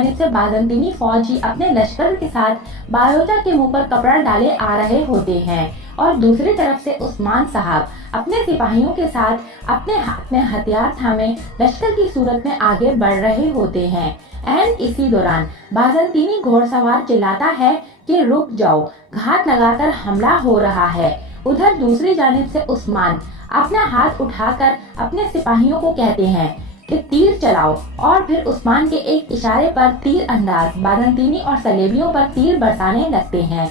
जानिब से बाज़ंतीनी फौजी अपने लश्कर के साथ बायोचा के मुंह पर कपड़ा डाले आ रहे होते हैं और दूसरी तरफ से उस्मान साहब अपने सिपाहियों के साथ अपने हाथ में हथियार थामे लश्कर की सूरत में आगे बढ़ रहे होते हैं। एंड इसी दौरान बाज़ंतीनी घोड़सवार चिल्लाता है कि रुक जाओ, घात लगाकर हमला हो रहा है। उधर दूसरी जानिब से उस्मान अपना हाथ उठाकर अपने सिपाहियों को कहते हैं कि तीर चलाओ और फिर उस्मान के एक इशारे पर तीर अंदाज बाज़ंतीनी और सलेबियों पर तीर बरसाने लगते हैं।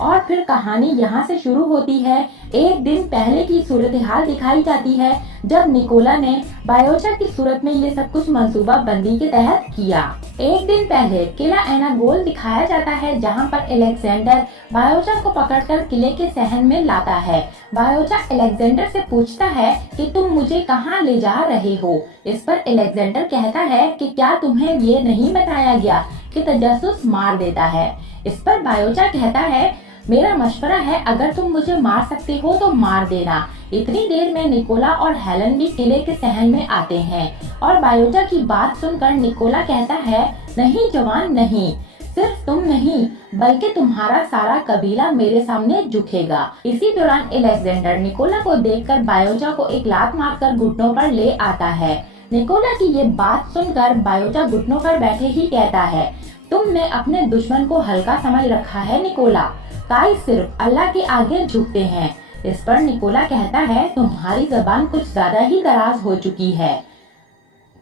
और फिर कहानी यहाँ से शुरू होती है। एक दिन पहले की सूरत हाल दिखाई जाती है जब निकोला ने बायोचा की सूरत में ये सब कुछ मंसूबा बंदी के तहत किया। एक दिन पहले किला एनागोल दिखाया जाता है जहाँ पर अलेक्जेंडर बायोचा को पकड़कर किले के सहन में लाता है। बायोचा अलेक्जेंडर से पूछता है कि तुम मुझे कहाँ ले जा रहे हो। इस पर अलेक्जेंडर कहता है कि क्या तुम्हें ये नहीं बताया गया कि तजस्सुस मार देता है। इस पर बायोचा कहता है मेरा मशवरा है, अगर तुम मुझे मार सकते हो तो मार देना। इतनी देर में निकोला और हेलन भी किले के सहन में आते हैं और बायोचा की बात सुनकर निकोला कहता है नहीं जवान नहीं, सिर्फ तुम नहीं बल्कि तुम्हारा सारा कबीला मेरे सामने झुकेगा। इसी दौरान अलेक्जेंडर निकोला को देखकर बायोचा को एक लात मारकर घुटनों पर ले आता है। निकोला की ये बात सुनकर बायोचा घुटनों पर बैठे ही कहता है तुमने अपने दुश्मन को हल्का समझ रखा है निकोला, काई सिर्फ अल्लाह के आगे झुकते हैं। इस पर निकोला कहता है तुम्हारी जबान कुछ ज्यादा ही दराज हो चुकी है।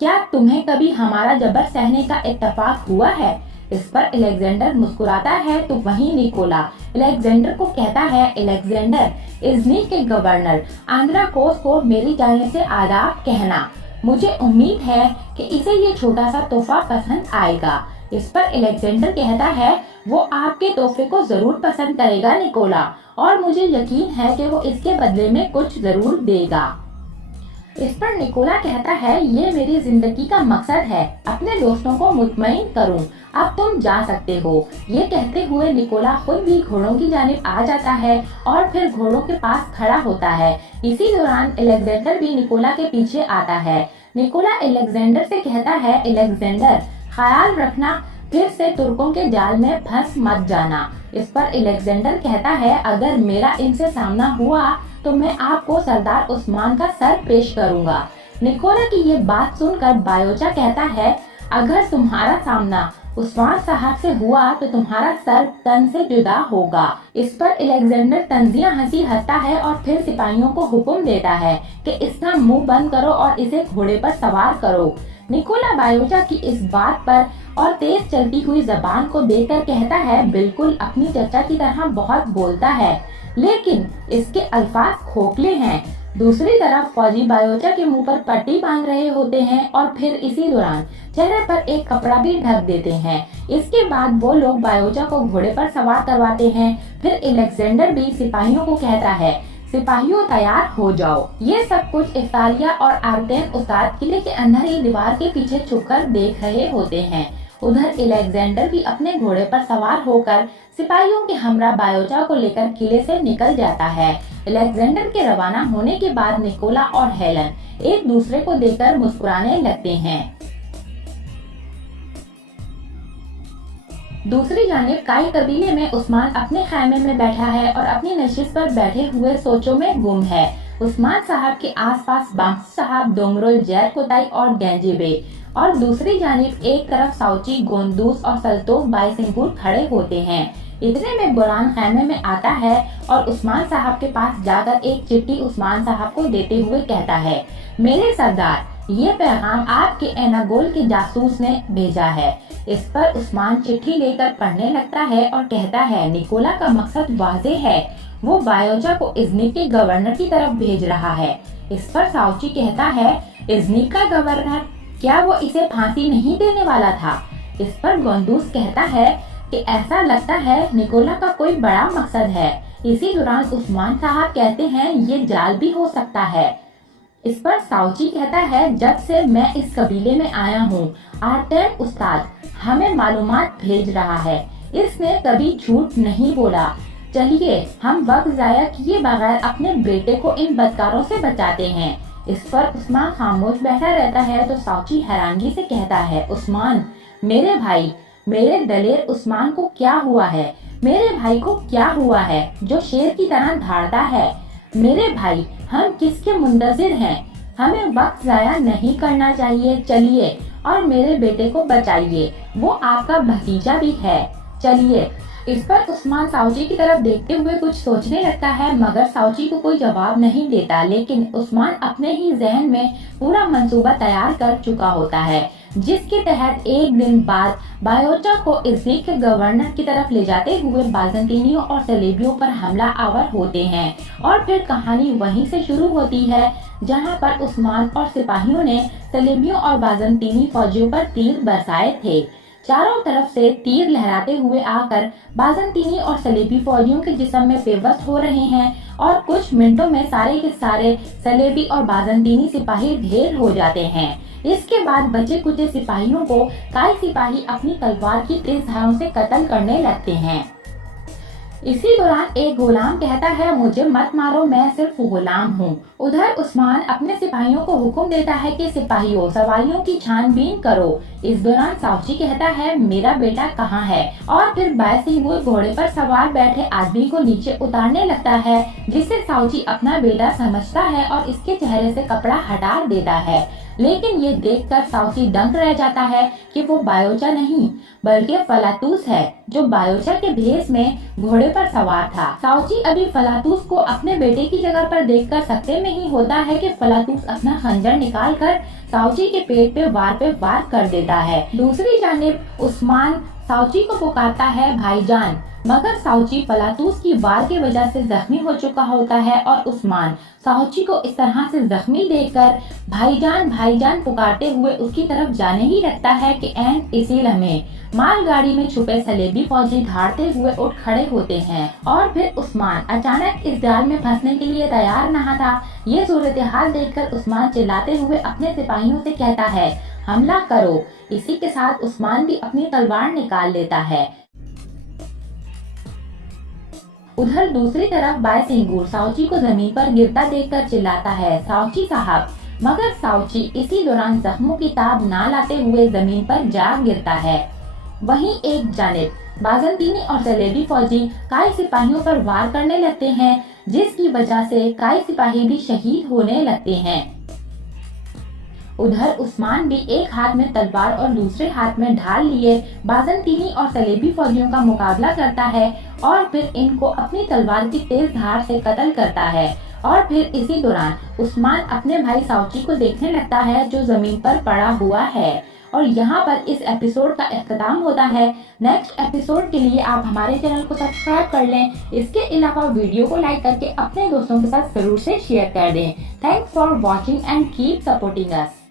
क्या तुम्हें कभी हमारा जबर सहने का इत्तेफाक हुआ है। इस पर अलेक्जेंडर मुस्कुराता है तो वहीं निकोला अलेक्जेंडर को कहता है अलेक्जेंडर इज़्नी के गवर्नर आंद्राकोस को मेरी जानिब से आदाब कहना। मुझे उम्मीद है कि इसे ये छोटा सा तोहफा पसंद आएगा। इस पर अलेक्जेंडर कहता है वो आपके तोहफे को जरूर पसंद करेगा निकोला, और मुझे यकीन है कि वो इसके बदले में कुछ जरूर देगा। इस पर निकोला कहता है ये मेरी जिंदगी का मकसद है, अपने दोस्तों को मुतमईन करूं, अब तुम जा सकते हो। ये कहते हुए निकोला खुद भी घोड़ों की जानिब आ जाता है और फिर घोड़ों के पास खड़ा होता है। इसी दौरान अलेक्जेंडर भी निकोला के पीछे आता है। निकोला अलेक्जेंडर से कहता है अलेक्जेंडर ख्याल रखना, फिर से तुर्कों के जाल में फंस मत जाना। इस पर अलेक्जेंडर कहता है अगर मेरा इनसे सामना हुआ तो मैं आपको सरदार उस्मान का सर पेश करूंगा। निकोला की ये बात सुनकर बायोचा कहता है अगर तुम्हारा सामना उस्मान साहब से हुआ तो तुम्हारा सर तन से जुदा होगा। इस पर अलेक्जेंडर तंजिया हंसी हंसता है और फिर सिपाहियों को हुक्म देता है कि इसका मुंह बंद करो और इसे घोड़े पर सवार करो। निकोला बायोचा की इस बात पर और तेज चलती हुई जबान को देखकर कहता है बिल्कुल अपनी चचा की तरह बहुत बोलता है, लेकिन इसके अल्फाज खोखले हैं। दूसरी तरफ फौजी बायोचा के मुंह पर पट्टी बांध रहे होते हैं और फिर इसी दौरान चेहरे पर एक कपड़ा भी ढक देते हैं। इसके बाद वो लोग बायोचा को घोड़े पर सवार करवाते हैं। फिर अलेक्जेंडर भी सिपाहियों को कहता है सिपाहियों तैयार हो जाओ। ये सब कुछ इफ्तारिया और आर्तेन उस्ताद किले के अंदर ही दीवार के पीछे छुपकर देख रहे होते हैं। उधर अलेक्जेंडर भी अपने घोड़े पर सवार होकर सिपाहियों के हमरा बायोचा को लेकर किले से निकल जाता है। अलेक्जेंडर के रवाना होने के बाद निकोला और हेलन एक दूसरे को देखकर मुस्कुराने लगते हैं। दूसरी जानिब काई कबीले में उस्मान अपने खैमे में बैठा है और अपनी नशिश पर बैठे हुए सोचों में गुम है। उस्मान साहब के आसपास बांस साहब, डोंगरोल, जैर कोताई और गैंजीबे और दूसरी जानिब एक तरफ साउची, गोंदूस और सल्तोफ बाईसिंगुर खड़े होते हैं। इतने में बुरान खैमे में आता है और उस्मान साहब के पास जाकर एक चिट्ठी उस्मान साहब को देते हुए कहता है मेरे सरदार ये पैगाम आपके एनागोल के जासूस ने भेजा है। इस पर उस्मान चिट्ठी लेकर पढ़ने लगता है और कहता है निकोला का मकसद वाज़ेह है, वो बायोचा को इज़्नी के गवर्नर की तरफ भेज रहा है। इस पर साउची कहता है इज़्नी का गवर्नर, क्या वो इसे फांसी नहीं देने वाला था। इस पर गोंदूस कहता है कि ऐसा लगता है निकोला का कोई बड़ा मकसद है। इसी दौरान उस्मान साहब कहते हैं ये जाल भी हो सकता है। इस पर साउची कहता है जब से मैं इस कबीले में आया हूँ आर्तेन उस्ताद हमें मालूमात भेज रहा है, इसने कभी झूठ नहीं बोला। चलिए हम वक्त जाया किए बगैर अपने बेटे को इन बदकारों से बचाते हैं। इस पर उस्मान खामोश बैठा रहता है तो साउची हैरानगी से कहता है, उस्मान, मेरे भाई, मेरे दलेर उस्मान को क्या हुआ है? मेरे भाई को क्या हुआ है जो शेर की तरह धाड़ता है? मेरे भाई, हम किसके मुंतजिर हैं? हमें वक्त जाया नहीं करना चाहिए। चलिए और मेरे बेटे को बचाइए, वो आपका भतीजा भी है। चलिए। इस पर उस्मान साउची की तरफ देखते हुए कुछ सोचने लगता है, मगर साउची को कोई जवाब नहीं देता। लेकिन उस्मान अपने ही जहन में पूरा मंसूबा तैयार कर चुका होता है, जिसके तहत एक दिन बाद बायोचा को इज़्ज़ीक के गवर्नर की तरफ ले जाते हुए बाज़ंतीनियों और सलेबियों पर हमला आवर होते हैं। और फिर कहानी वहीं से शुरू होती है जहां पर उस्मान और सिपाहियों ने सलेबियों और बाज़ंतीनी फौजियों पर तीर बरसाए थे। चारों तरफ से तीर लहराते हुए आकर बाज़ंतीनी और सलेबी फौजियों के जिस्म में पेवस्त हो रहे हैं और कुछ मिनटों में सारे के सारे सलेबी और बाज़ंतीनी सिपाही ढेर हो जाते हैं। इसके बाद बचे कुचे सिपाहियों को कई सिपाही अपनी तलवार की तेज धारों से कत्ल करने लगते हैं। इसी दौरान एक गुलाम कहता है, मुझे मत मारो, मैं सिर्फ गुलाम हूँ। उधर उस्मान अपने सिपाहियों को हुक्म देता है कि सिपाहियों, सवारियों की छानबीन करो। इस दौरान साउची कहता है, मेरा बेटा कहाँ है? और फिर बायसिंगुर घोड़े पर सवार बैठे आदमी को नीचे उतारने लगता है, जिससे साउची अपना बेटा समझता है और इसके चेहरे से कपड़ा हटा देता है। लेकिन ये देखकर साउची दंग रह जाता है कि वो बायोचा नहीं बल्कि फलातूस है, जो बायोचा के भेष में घोड़े पर सवार था। साउची अभी फलातूस को अपने बेटे की जगह पर देखकर सकते में ही होता है कि फलातूस अपना खंजर निकालकर साउची के पेट पे वार कर देता है। दूसरी जानिब उस्मान साउची को पुकारता है, भाईजान, मगर साउची फलातूस की वार की वजह से जख्मी हो चुका होता है और उस्मान साउची को इस तरह से जख्मी देखकर भाईजान भाईजान पुकारते हुए उसकी तरफ जाने ही लगता है कि ऐन इसी लम्हे मालगाड़ी में छुपे सलेबी फौजी धाड़ते हुए उठ खड़े होते हैं। और फिर उस्मान अचानक इस जाल में फंसने के लिए तैयार नहीं था। ये सूरत हाल देखकर उस्मान चिल्लाते हुए अपने सिपाहियों से कहता है, हमला करो। इसी के साथ उस्मान भी अपनी तलवार निकाल लेता है। उधर दूसरी तरफ बायसिंगुर साउची को जमीन पर गिरता देखकर चिल्लाता है, साउची साहब, मगर साउची इसी दौरान जख्मों की ताब ना लाते हुए जमीन पर जा गिरता है। वहीं एक जानिब बाज़ंतीनी और सलेबी फौजी कई सिपाहियों पर वार करने लगते हैं, जिसकी वजह से कई सिपाही भी शहीद होने लगते हैं। उधर उस्मान भी एक हाथ में तलवार और दूसरे हाथ में ढाल लिए बाज़ंतीनी और सलेबी फौजियों का मुकाबला करता है और फिर इनको अपनी तलवार की तेज धार से कत्ल करता है। और फिर इसी दौरान उस्मान अपने भाई साउची को देखने लगता है, जो जमीन पर पड़ा हुआ है। और यहाँ पर इस एपिसोड का इख्तिताम होता है। नेक्स्ट एपिसोड के लिए आप हमारे चैनल को सब्सक्राइब कर लें। इसके अलावा वीडियो को लाइक करके अपने दोस्तों के साथ जरूर से शेयर कर दें। Thanks for watching and keep supporting us.